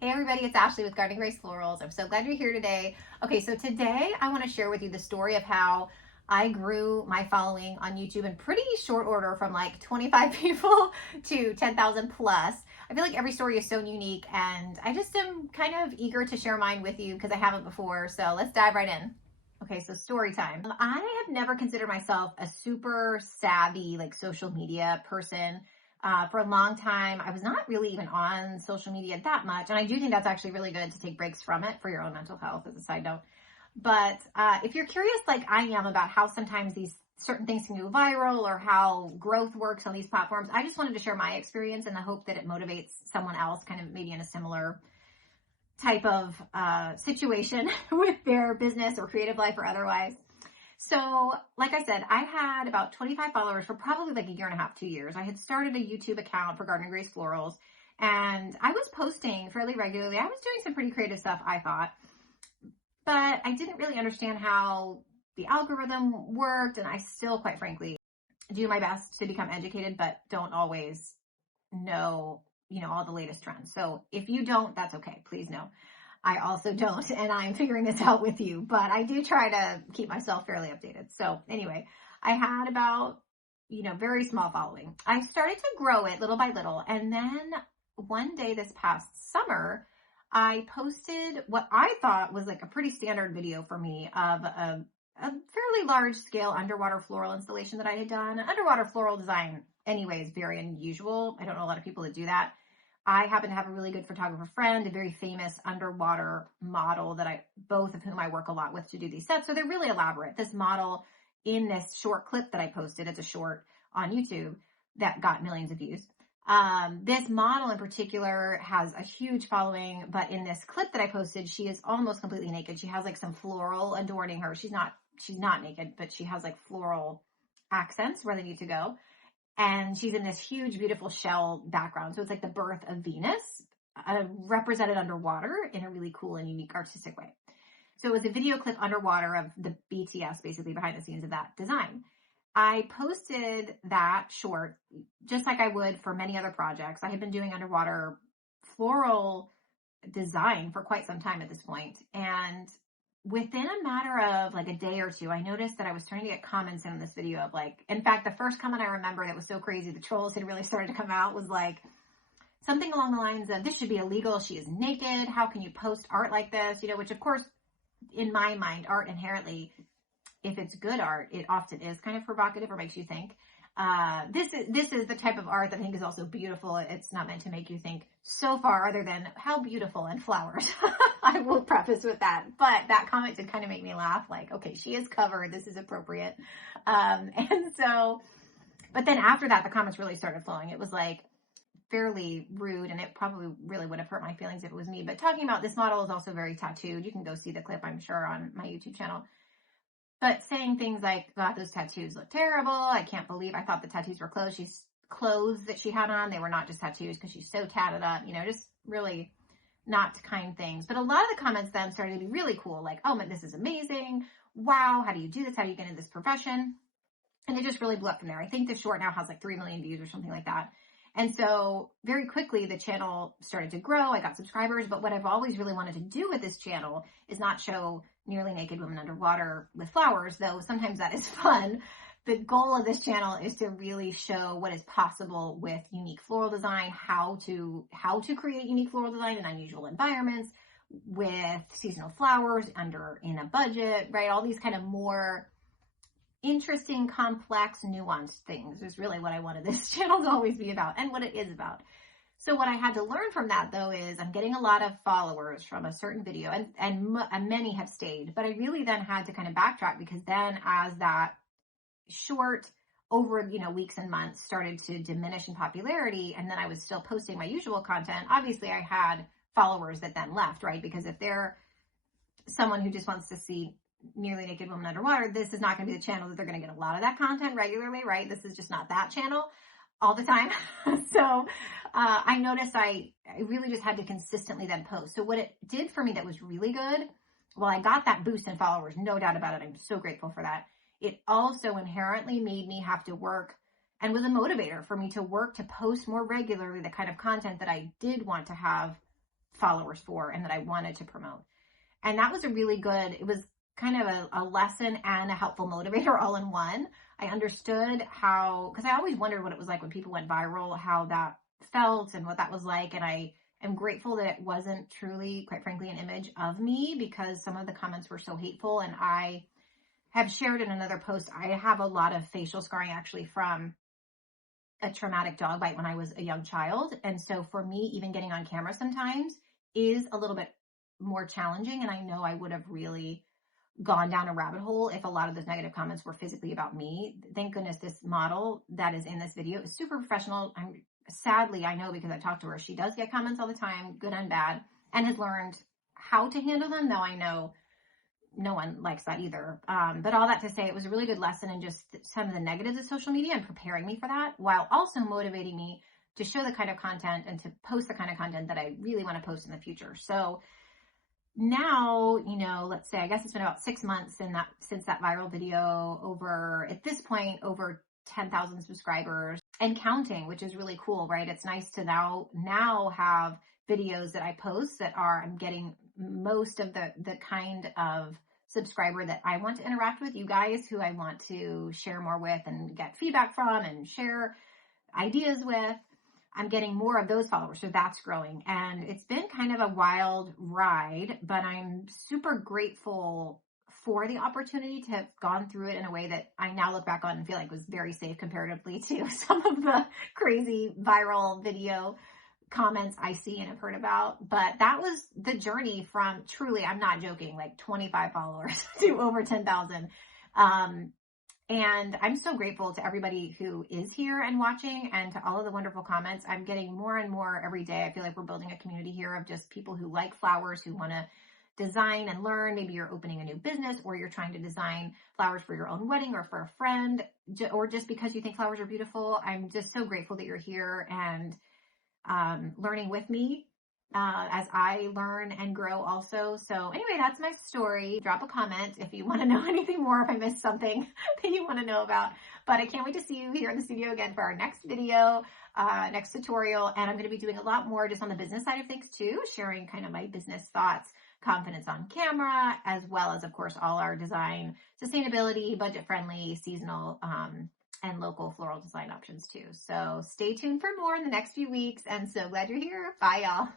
Hey everybody, it's Ashley with Gardening Grace Florals. I'm so glad you're here today. Okay, so today I want to share with you the story of how I grew my following on YouTube in pretty short order from like 25 people to 10,000 plus. I feel like every story is so unique and I just am kind of eager to share mine with you because I haven't before. So let's dive right in. Okay, so story time. I have never considered myself a super savvy like social media person. For a long time, I was not really even on social media that much. And I do think that's actually really good to take breaks from it for your own mental health as a side note. But if you're curious, like I am, about how sometimes these certain things can go viral or how growth works on these platforms, I just wanted to share my experience in the hope that it motivates someone else, kind of maybe in a similar type of situation with their business or creative life or otherwise. So, like I said, I had about 25 followers for probably like a year and a half, 2 years. I had started a YouTube account for Gardening Grace Florals, and I was posting fairly regularly. I was doing some pretty creative stuff, I thought, but I didn't really understand how the algorithm worked, and I still, quite frankly, do my best to become educated, but don't always know, all the latest trends. So if you don't, that's okay. Please know. I also don't, and I'm figuring this out with you, but I do try to keep myself fairly updated. So anyway, I had about, very small following. I started to grow it little by little. And then one day this past summer, I posted what I thought was like a pretty standard video for me of a fairly large scale underwater floral installation that I had done. Underwater floral design, anyway, is very unusual. I don't know a lot of people that do that. I happen to have a really good photographer friend, a very famous underwater model that both of whom I work a lot with to do these sets. So they're really elaborate. This model in this short clip that I posted, it's a short on YouTube that got millions of views. This model in particular has a huge following, but in this clip that I posted, she is almost completely naked. She has like some floral adorning her. She's not naked, but she has like floral accents where they need to go. And she's in this huge, beautiful shell background. So it's like the birth of Venus, represented underwater in a really cool and unique artistic way. So it was a video clip underwater of the BTS, basically behind the scenes of that design. I posted that short just like I would for many other projects. I had been doing underwater floral design for quite some time at this point. And within a matter of like a day or two, I noticed that I was starting to get comments in this video of like, in fact, the first comment I remember that was so crazy, the trolls had really started to come out, was like something along the lines of, this should be illegal. She is naked. How can you post art like this? Which of course, in my mind, art inherently, if it's good art, it often is kind of provocative or makes you think. This is the type of art that I think is also beautiful. It's not meant to make you think so far other than how beautiful and flowers. I will preface with that. But that comment did kind of make me laugh, like, okay, she is covered. This is appropriate. And so, but then after that, the comments really started flowing. It was like fairly rude, and it probably really would have hurt my feelings if it was me. But talking about this model is also very tattooed. You can go see the clip, I'm sure, on my YouTube channel. But saying things like, God, those tattoos look terrible. I can't believe I thought the tattoos were clothes. She's clothes that she had on. They were not just tattoos because she's so tatted up, just really not kind things. But a lot of the comments then started to be really cool. Like, oh, this is amazing. Wow. How do you do this? How do you get into this profession? And it just really blew up from there. I think the short now has like 3 million views or something like that. And so very quickly, the channel started to grow. I got subscribers. But what I've always really wanted to do with this channel is not show nearly naked women underwater with flowers, though sometimes that is fun. The goal of this channel is to really show what is possible with unique floral design, how to create unique floral design in unusual environments with seasonal flowers in a budget, right? All these kind of more interesting, complex, nuanced things is really what I wanted this channel to always be about and what it is about. So what I had to learn from that, though, is I'm getting a lot of followers from a certain video, and many have stayed. But I really then had to kind of backtrack, because then as that short over, weeks and months started to diminish in popularity, and then I was still posting my usual content, obviously I had followers that then left, right? Because if they're someone who just wants to see nearly naked women underwater, this is not going to be the channel that they're going to get a lot of that content regularly, right? This is just not that channel all the time. So I noticed I really just had to consistently then post. So what it did for me that was really good, well, I got that boost in followers, no doubt about it. I'm so grateful for that. It also inherently made me have to work, and was a motivator for me to work to post more regularly the kind of content that I did want to have followers for and that I wanted to promote. And that was a really good, it was kind of a lesson and a helpful motivator all in one. I understood how, because I always wondered what it was like when people went viral, how that felt and what that was like. And I am grateful that it wasn't truly, quite frankly, an image of me, because some of the comments were so hateful. And I have shared in another post, I have a lot of facial scarring actually from a traumatic dog bite when I was a young child. And so for me, even getting on camera sometimes is a little bit more challenging. And I know I would have really gone down a rabbit hole if a lot of those negative comments were physically about me. Thank goodness this model that is in this video is super professional. Sadly, I know, because I talked to her, she does get comments all the time, good and bad, and has learned how to handle them, though I know no one likes that either. But all that to say, it was a really good lesson in just some of the negatives of social media and preparing me for that, while also motivating me to show the kind of content and to post the kind of content that I really want to post in the future. So now, let's say, I guess it's been about 6 months since that viral video, over, at this point, over 10,000 subscribers and counting, which is really cool, right? It's nice to now have videos that I post that I'm getting most of the kind of subscriber that I want to interact with, you guys who I want to share more with and get feedback from and share ideas with. I'm getting more of those followers, so that's growing. And it's been kind of a wild ride, but I'm super grateful for the opportunity to have gone through it in a way that I now look back on and feel like was very safe comparatively to some of the crazy viral video comments I see and have heard about. But that was the journey from, truly, I'm not joking, like 25 followers to over 10,000. And I'm so grateful to everybody who is here and watching, and to all of the wonderful comments. I'm getting more and more every day. I feel like we're building a community here of just people who like flowers, who want to design and learn. Maybe you're opening a new business, or you're trying to design flowers for your own wedding or for a friend, or just because you think flowers are beautiful. I'm just so grateful that you're here and learning with me as I learn and grow also. So anyway, that's my story. Drop a comment if you want to know anything more, if I missed something that you want to know about. But I can't wait to see you here in the studio again for our next video, next tutorial. And I'm going to be doing a lot more just on the business side of things too, sharing kind of my business thoughts, confidence on camera, as well as, of course, all our design, sustainability, budget-friendly, seasonal, and local floral design options too. So stay tuned for more in the next few weeks. And so glad you're here. Bye, y'all.